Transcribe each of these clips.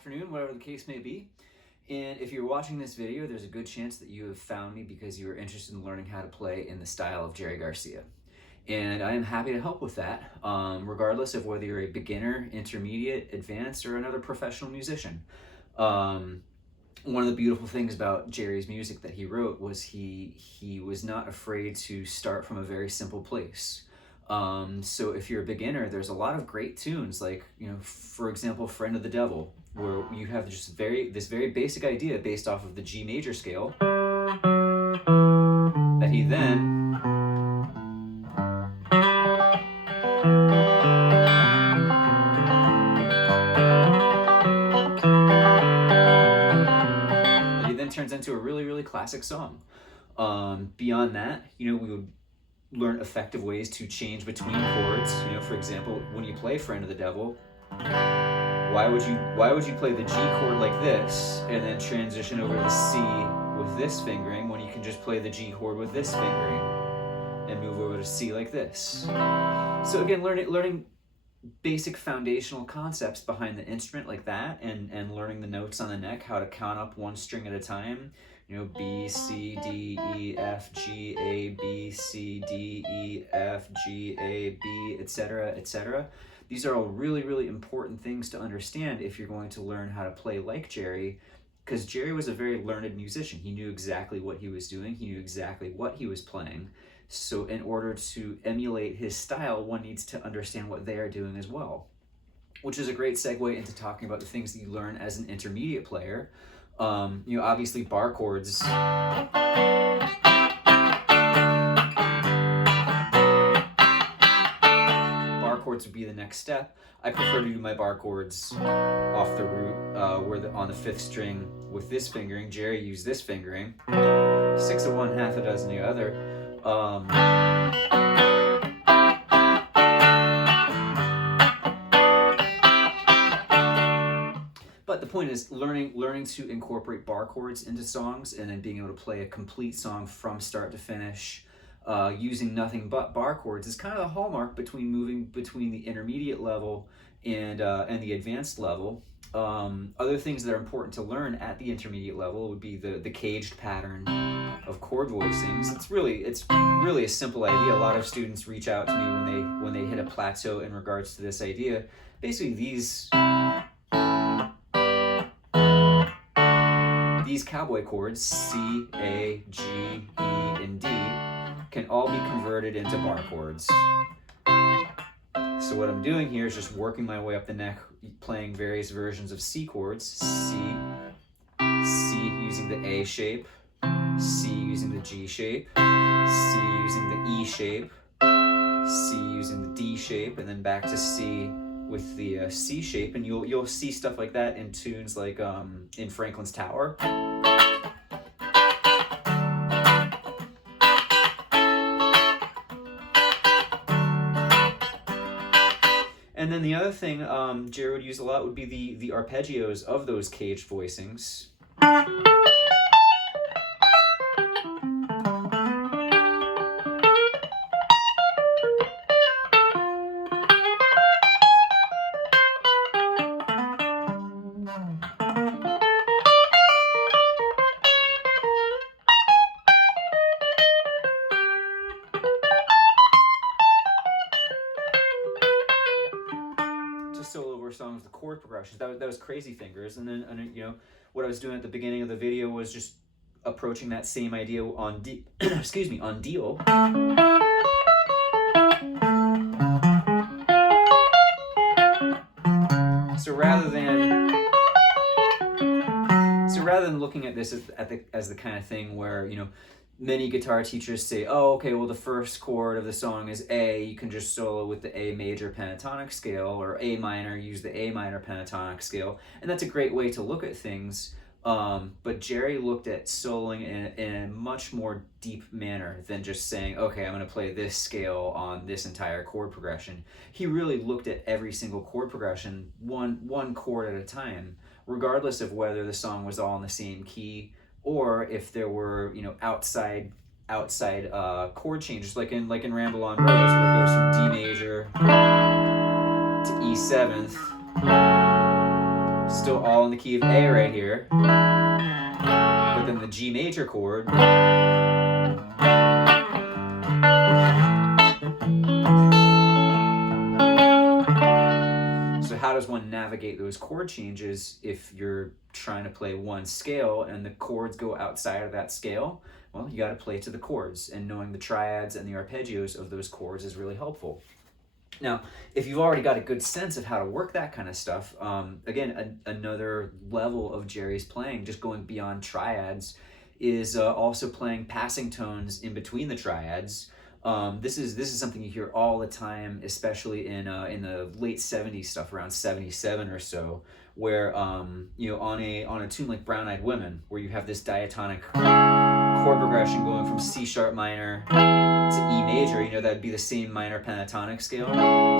afternoon, whatever the case may be. And if you're watching this video, there's a good chance that you have found me because you are interested in learning how to play in the style of Jerry Garcia. And I am happy to help with that, regardless of whether you're a beginner, intermediate, advanced, or another professional musician. One of the beautiful things about Jerry's music that he wrote was he was not afraid to start from a very simple place. So if you're a beginner, there's a lot of great tunes, like, for example, Friend of the Devil, where you have just this very basic idea based off of the G major scale that he then turns into a really, really classic song. Beyond that, we would learn effective ways to change between chords. For example, when you play Friend of the Devil, why would you play the G chord like this and then transition over to the C with this fingering when you can just play the G chord with this fingering and move over to C like this? So again, learning basic foundational concepts behind the instrument like that, and learning the notes on the neck, how to count up one string at a time, B, C, D, E, F, G, A, B, C, D, E, F, G, A, B, etc., etc. These are all really, really important things to understand if you're going to learn how to play like Jerry, because Jerry was a very learned musician. He knew exactly what he was doing. He knew exactly what he was playing. So in order to emulate his style, one needs to understand what they are doing as well, which is a great segue into talking about the things that you learn as an intermediate player. Obviously bar chords. Bar chords would be the next step. I prefer to do my bar chords off the root, on the 5th string with this fingering. Jerry used this fingering. 6 of one, half a dozen the other. But the point is learning to incorporate bar chords into songs, and then being able to play a complete song from start to finish using nothing but bar chords is kind of the hallmark between moving between the intermediate level and the advanced level. Other things that are important to learn at the intermediate level would be the caged pattern of chord voicings. It's really a simple idea. A lot of students reach out to me when they hit a plateau in regards to this idea. Basically, these cowboy chords, C, A, G, E, and D, can all be converted into bar chords. So what I'm doing here is just working my way up the neck, playing various versions of C chords. C using the A shape, C using the G shape, C using the E shape, C using the D shape, and then back to C with the C shape. And you'll see stuff like that in tunes like in Franklin's Tower. And then the other thing Jerry would use a lot would be the arpeggios of those caged voicings. Solo over songs, the chord progressions, that was Crazy Fingers. And then what I was doing at the beginning of the video was just approaching that same idea on on Deal. So rather than looking at this as the kind of thing where many guitar teachers say, oh, okay, well, the first chord of the song is A, you can just solo with the A major pentatonic scale, or A minor, use the A minor pentatonic scale. And that's a great way to look at things. But Jerry looked at soloing in a much more deep manner than just saying, okay, I'm going to play this scale on this entire chord progression. He really looked at every single chord progression, one chord at a time, regardless of whether the song was all in the same key, or if there were outside chord changes, like in Ramble on Rose, where it goes from D major to E7th Still all in the key of A right here. But then the G major chord. So how does one navigate those chord changes if you're trying to play one scale and the chords go outside of that scale? Well, you got to play to the chords, and knowing the triads and the arpeggios of those chords is really helpful. Now, if you've already got a good sense of how to work that kind of stuff, again, another level of Jerry's playing, just going beyond triads, is also playing passing tones in between the triads. This is something you hear all the time, especially in the late '70s stuff, around '77 or so, where you know, on a tune like Brown Eyed Women, where you have this diatonic chord progression going from C sharp minor to E major. You know, that would be the same minor pentatonic scale.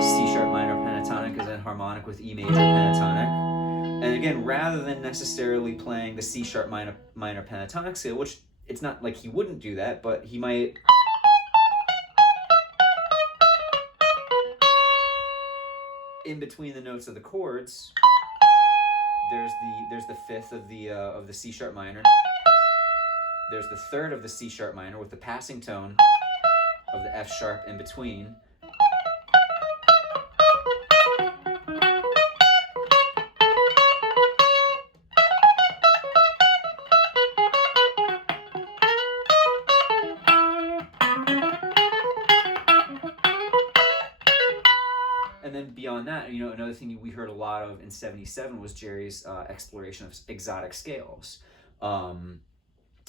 C sharp minor pentatonic is then harmonic with E major pentatonic. And again, rather than necessarily playing the C sharp minor pentatonic scale, which it's not like he wouldn't do that, but he might in between the notes of the chords, there's the fifth of the C sharp minor. There's the third of the C sharp minor with the passing tone of the F sharp in between. And then beyond that, you know, another thing we heard a lot of in '77 was Jerry's exploration of exotic scales.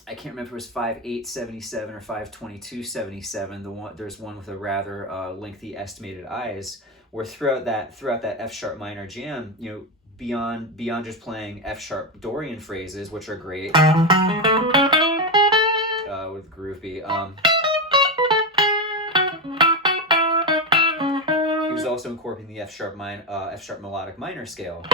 I can't remember if it was 5/8/77 or 5/22/77. There's one with a rather lengthy estimated eyes, where throughout that F sharp minor jam, you know, beyond just playing F sharp Dorian phrases, which are great with groovy. He was also incorporating the F sharp melodic minor scale.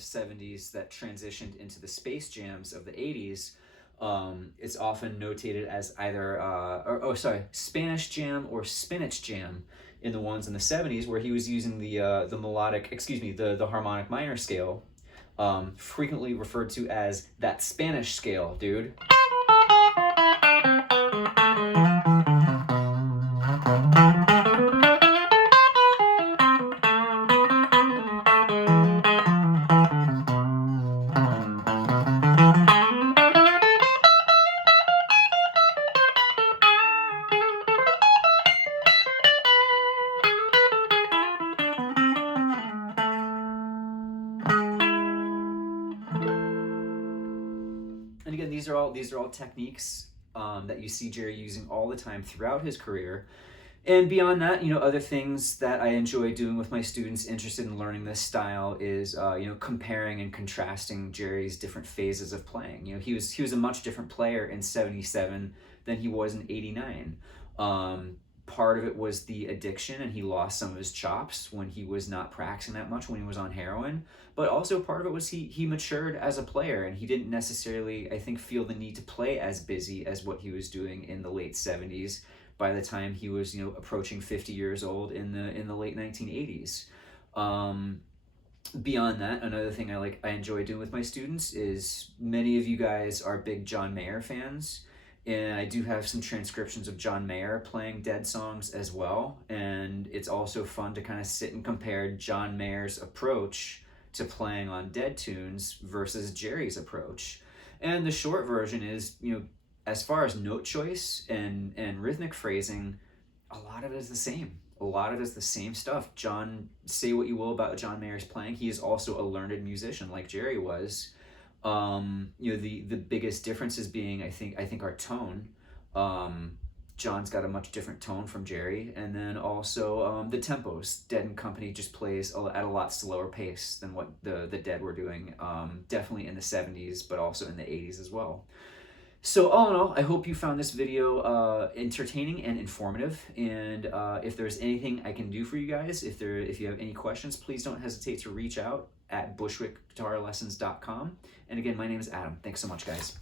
'70s that transitioned into the space jams of the '80s. It's often notated as either Spanish jam or spinach jam in the ones in the '70s, where he was using the harmonic minor scale, frequently referred to as that Spanish scale, dude. And again, these are all techniques that you see Jerry using all the time throughout his career. And beyond that, you know, other things that I enjoy doing with my students interested in learning this style is, you know, comparing and contrasting Jerry's different phases of playing. You know, he was a much different player in '77 than he was in '89. Part of it was the addiction, and he lost some of his chops when he was not practicing that much, when he was on heroin. But also part of it was he matured as a player, and he didn't necessarily, I think, feel the need to play as busy as what he was doing in the late '70s. By the time he was, you know, approaching 50 years old in the late 1980s. Beyond that, another thing I enjoy doing with my students is, many of you guys are big John Mayer fans. And I do have some transcriptions of John Mayer playing Dead songs as well. And it's also fun to kind of sit and compare John Mayer's approach to playing on Dead tunes versus Jerry's approach. And the short version is, you know, as far as note choice and rhythmic phrasing, a lot of it is the same. A lot of it is the same stuff. Say what you will about John Mayer's playing, he is also a learned musician like Jerry was. You know, the biggest differences being, I think our tone. John's got a much different tone from Jerry, and then also the tempos. Dead and Company just plays at a lot slower pace than what the Dead were doing, definitely in the '70s, but also in the '80s as well. So all in all, I hope you found this video entertaining and informative. And if there's anything I can do for you guys, if you have any questions, please don't hesitate to reach out at bushwickguitarlessons.com. And again, my name is Adam. Thanks so much, guys.